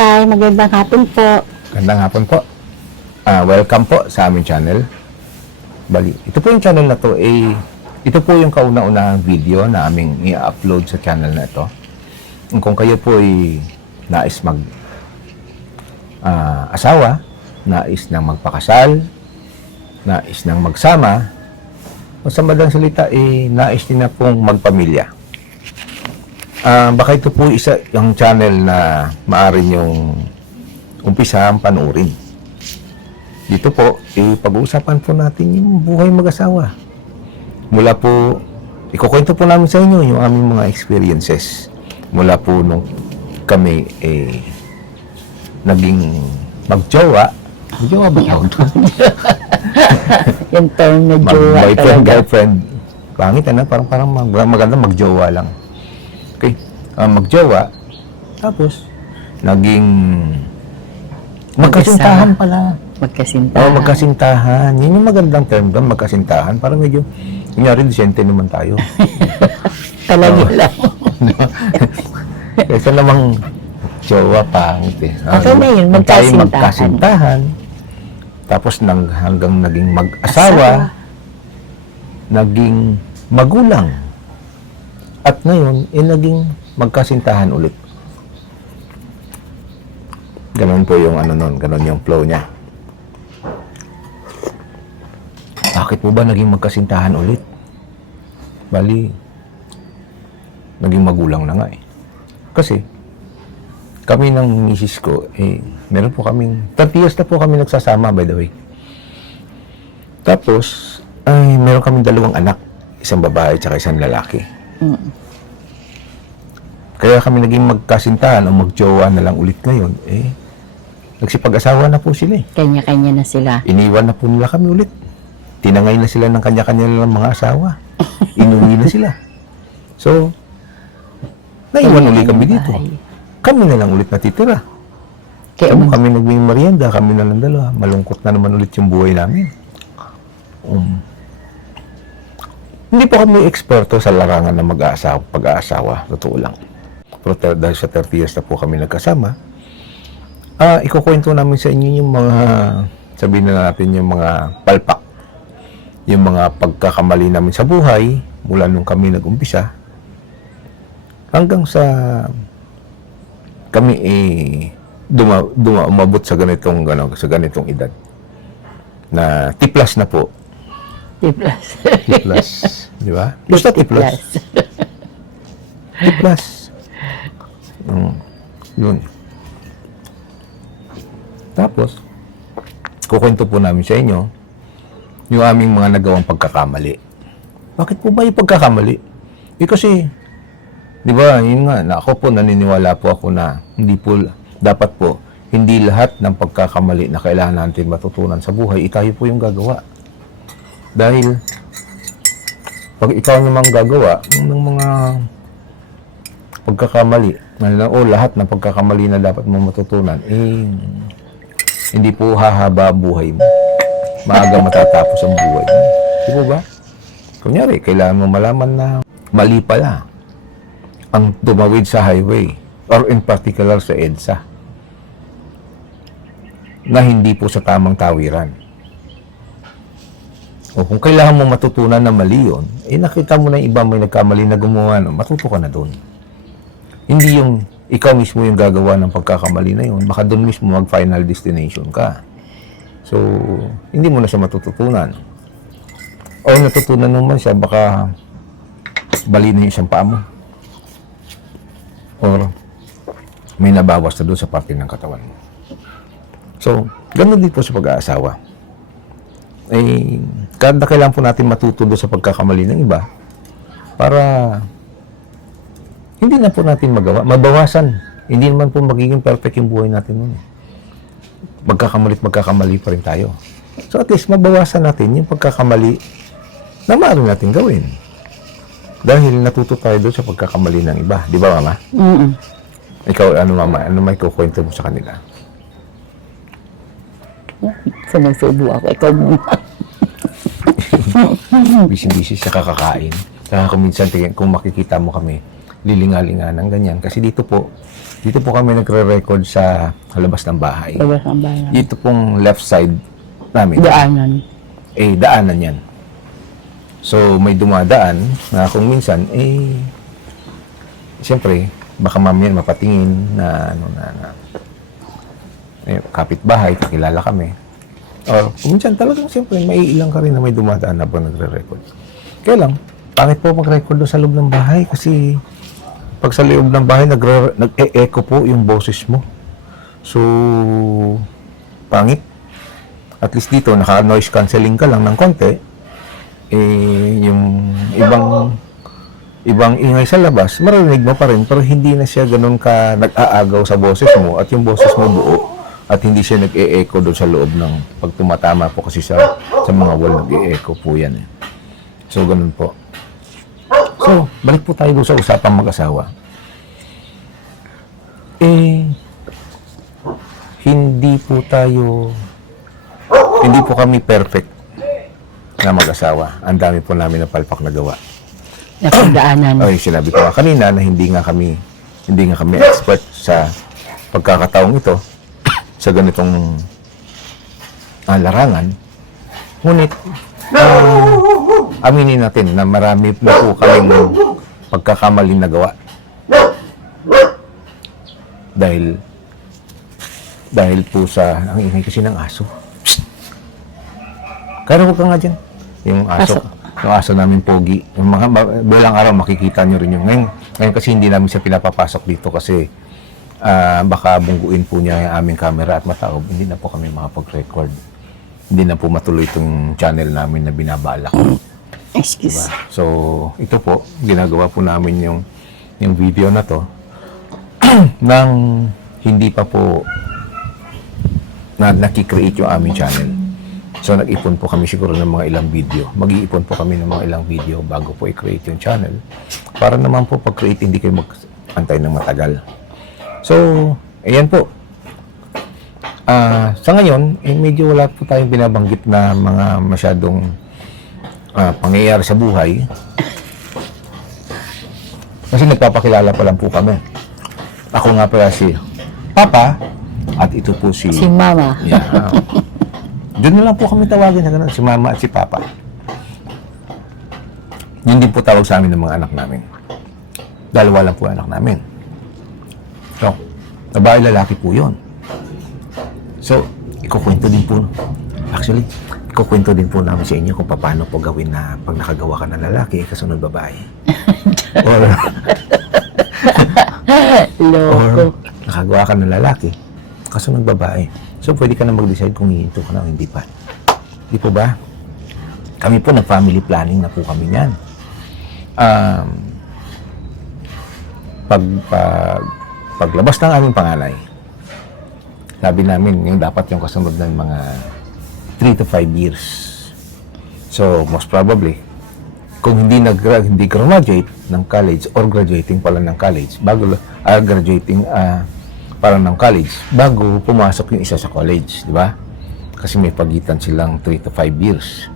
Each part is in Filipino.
Hi, magandang hapon po. Gandang hapon po. Welcome po sa aming channel. Bali, ito po yung channel na to, ito po yung kauna-unahang video na aming i-upload sa channel na ito. Kung kayo po ay nais asawa, nais nang magpakasal, nais nang magsama, o sa madaling salita, nais din na pong magpamilya. Baka ito po isa yung channel na maaari niyong umpisang panoorin. Dito po, pag-uusapan po natin yung buhay mag-asawa. Mula po, ikukwento po namin sa inyo yung aming mga experiences. Mula po nung kami naging mag-jowa. Mag-jowa ba tawag doon? Yung term na jowa Boyfriend, talaga. girlfriend. Pangit na, parang maganda mag-jowa lang. Okay, mag-jowa. Tapos, naging magkasintahan pala. Magkasintahan. Oo, magkasintahan. Yun yung magandang term doon, magkasintahan. Parang medyo, kunyari, disente naman tayo. Talaga lang. Kaysa namang jowa, pangit eh. Okay na yun, Nung tayo magkasintahan. magkasintahan. Tapos hanggang naging mag-asawa, naging magulang. At ngayon, naging magkasintahan ulit. Ganon po yung ganon yung flow niya. Bakit po ba naging magkasintahan ulit? Bali, naging magulang na nga eh. Kasi, kami ng misis ko, meron po kaming, 30 years na po kami nagsasama, by the way. Tapos, meron kaming 2 anak, isang babae at isang lalaki. Kaya kami naging magkasintahan o magjowa na lang ulit ngayon, nagsipag-asawa na po sila eh. Kanya-kanya na sila. Iniwan na po nila kami ulit. Tinangay na sila ng kanya-kanya nilang mga asawa. Inuwi na sila. So, naiwan ulit kami dito. Kami na lang ulit natitira. Kaya Kami naging merienda, kami na lang dalawa. Malungkot na naman ulit yung buhay namin. Hindi po kami eksperto sa larangan ng pag-aasawa. Totoo lang. Pero dahil sa 30 years na po kami nagkasama, ikukwento namin sa inyo yung mga, sabihin na natin yung mga palpak. Yung mga pagkakamali namin sa buhay, mula nung kami nag-umpisa, hanggang sa kami umabot sa ganitong edad. Na tiplas na po. Tiplas. Tiplas. Di ba? Basta tiplas. Tiplas. Yun. Tapos, kukwento po namin sa inyo yung aming mga nagawang pagkakamali. Bakit po ba yung pagkakamali? Kasi, di ba, yun nga, ako po, naniniwala po ako na dapat po, hindi lahat ng pagkakamali na kailangan natin matutunan sa buhay, tayo po yung gagawa. Dahil, pag ikaw namang gagawa ng mga pagkakamali, lahat ng pagkakamali na dapat mo matutunan, hindi po hahaba buhay mo. Maaga matatapos ang buhay mo. Di ba ba? Kunyari, kailangan mo malaman na mali pala ang tumawid sa highway or in particular sa EDSA na hindi po sa tamang tawiran. O kung kailangan mo matutunan na mali yun, nakita mo na iba may nagkamali na gumawa, matuto ka na doon. Hindi yung ikaw mismo yung gagawa ng pagkakamali na yun, baka doon mismo mag-final destination ka. So, hindi mo na siya matututunan. O natutunan naman siya, baka bali na yung isang paa mo. Or may nabawas na doon sa parte ng katawan mo. So, ganun din po sa pag-aasawa. Kailangan po natin matuto doon sa pagkakamali ng iba para hindi na po natin mabawasan. Hindi naman po magiging perfect yung buhay natin nun. Magkakamali pa rin tayo. So at least mabawasan natin yung pagkakamali na maaari natin gawin. Dahil natuto tayo doon sa pagkakamali ng iba. Di ba, Mama? Ikaw, Mama? Ano may kukwento mo sa kanila? Sunod-subo ako. Ikaw muna. Busy-busy sa kakakain. Kaya kung minsan, kung makikita mo kami, lilinga-linga ng ganyan. Kasi dito po, Dito po kami nagre-record sa labas ng bahay. Labas ang bayan. Dito pong left side namin. Daanan. Daanan yan. So, may dumadaan na kung minsan, siyempre, baka mamaya mapatingin na, kapitbahay, kakilala kami. Or, kung minsan talagang, siyempre, may ilang ka rin na may dumadaan na po nagre-record. Kaya lang, pangit po mag-record doon sa loob ng bahay kasi pag sa loob ng bahay, nag-e-echo po yung boses mo. So, pangit. At least dito, naka-noise cancelling ka lang ng konti. Yung ibang ingay sa labas, marinig mo pa rin, pero hindi na siya ganun ka nag-aagaw sa boses mo at yung boses mo buo at hindi siya nag-e-echo doon sa loob ng pag tumatama po kasi sa mga wall, nag-e-echo po yan. So, ganun po. So, balik po tayo doon sa usapang mag-asawa. Hindi po kami perfect na mag-asawa. Ang dami po namin na palpak na gawa. Napagdaanan. Ay, sinabi ko nga kanina na hindi nga kami expert sa pagkakataong ito sa ganitong larangan. Ngunit, aminin natin na marami na po kaming pagkakamali na gawa. Dahil po sa, ang ingay kasi ng aso. Kaya huwag ka nga dyan. Yung aso namin pogi. Yung mga belang araw makikita nyo rin yung ngayon kasi hindi namin siya pinapapasok dito kasi baka bungguin po niya yung aming camera at mataob. Hindi na po kami makapag-record. Hindi na po matuloy itong channel namin na binabalak. Excuse. Diba? So, ito po, ginagawa po namin yung video na to nang hindi pa po nakikreate yung aming channel. So, nag-ipon po kami siguro ng mga ilang video. Mag-iipon po kami ng mga ilang video bago po i-create yung channel. Para naman po pag-create, hindi kayo mag-antay ng matagal. So, ayan po. Sa ngayon, medyo wala po tayong binabanggit na mga masyadong pangyayari sa buhay. Kasi nagpapakilala pa lang po kami. Ako nga pala si Papa at ito po si Mama. Yeah. Doon na lang po kami tawagin na gano'n, si Mama at si Papa. Yun din po tawag sa amin ng mga anak namin. Dalawa lang po anak namin. So, babae lalaki po yun. So, ikukwento din po namin sa inyo kung paano po gawin na pag nakagawa ka ng lalaki, kasunod babae. or nakagawa ka ng lalaki, kasunod babae. So, pwede ka na mag-decide kung hihinto ka na o hindi pa. Di po ba? Kami po, nag-family planning na po kami niyan. Paglabas ng aming panganay, sabi namin, yung dapat yung kasunod ng mga 3 to 5 years. So, most probably, kung hindi graduate ng college or graduating pala ng college, graduating parang ng college, bago pumasok yung isa sa college, di ba? Kasi may pagitan silang 3 to 5 years.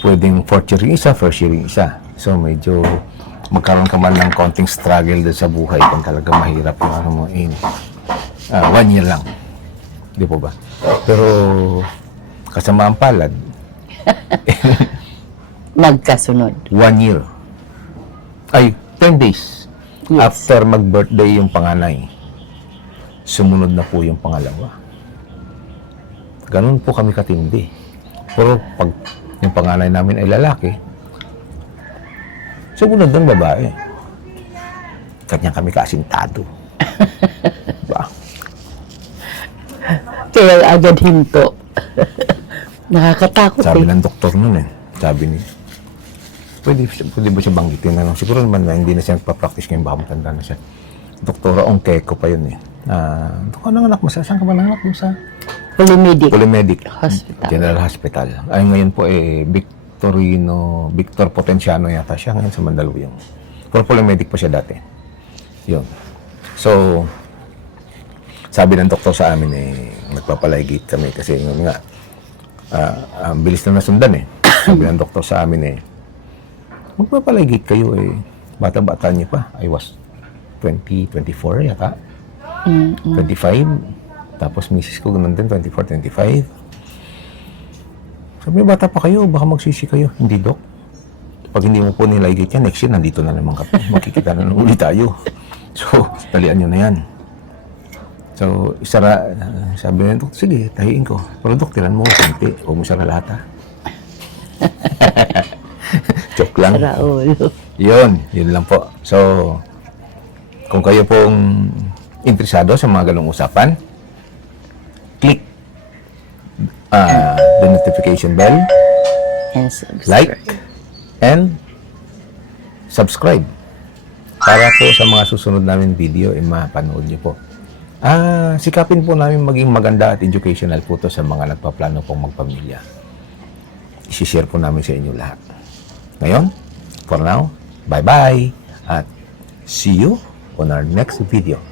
Pwedeng 4th year yung isa, 1st year yung isa. So, medyo magkaroon ka man ng konting struggle din sa buhay kung talaga mahirap yung ano mo 1 year lang. Di po ba? Pero, kasamaan palad, Magkasunod. 1 year. Ay, 10 days. Yes. After mag-birthday yung panganay, sumunod na po yung pangalawa. Ganun po kami katindi. Pero pag yung panganay namin ay lalaki, sumunod ng babae. Kanya kami kasintado. Diba? Kaya agad hinto. Nakakatakot Sabi ng doktor nun sabi niya, pwede ba siya banggitin? Siguro naman na hindi na siya nagpa-practice ngayon, baka matanda na siya. Doktora Ongkeko pa yun Doon ka nanganak mo saan ka ba nanganak mo sa? Polymedic Hospital. General Hospital. Ay ngayon po Victor Potenciano yata siya ngayon sa Mandaluyong. Pero Polymedic pa siya dati. Yun. So, sabi ng doktor sa amin nagpapalaygit kami kasi yun nga, bilis na nasundan Sabi ng doktor sa amin magpapalaygit kayo bata-bata niyo pa. I was 2024 yata. 25. Tapos misis ko ganun din, 24, 25. Sabi, bata pa kayo, baka magsisi kayo. Hindi, Dok. Pag hindi mo po nilagay yan, next year, nandito na naman ka. Makikita na uli tayo. So, talian nyo na yan. So, sabi niya, Dok, sige, tahiin ko. Pero, Dok, tiran mo, kunti. Huwag mo sara lahat, ha? Joke lang. Raul. Yun lang po. So, kung kayo pong interesado sa mga ganong usapan, click the notification bell, And subscribe. like, and subscribe para po sa mga susunod namin video mapanood nyo po. Sikapin po namin maging maganda at educational po to sa mga nagpaplano pong magpamilya. I-share po namin sa inyo lahat. Ngayon, for now, bye-bye at see you on our next video.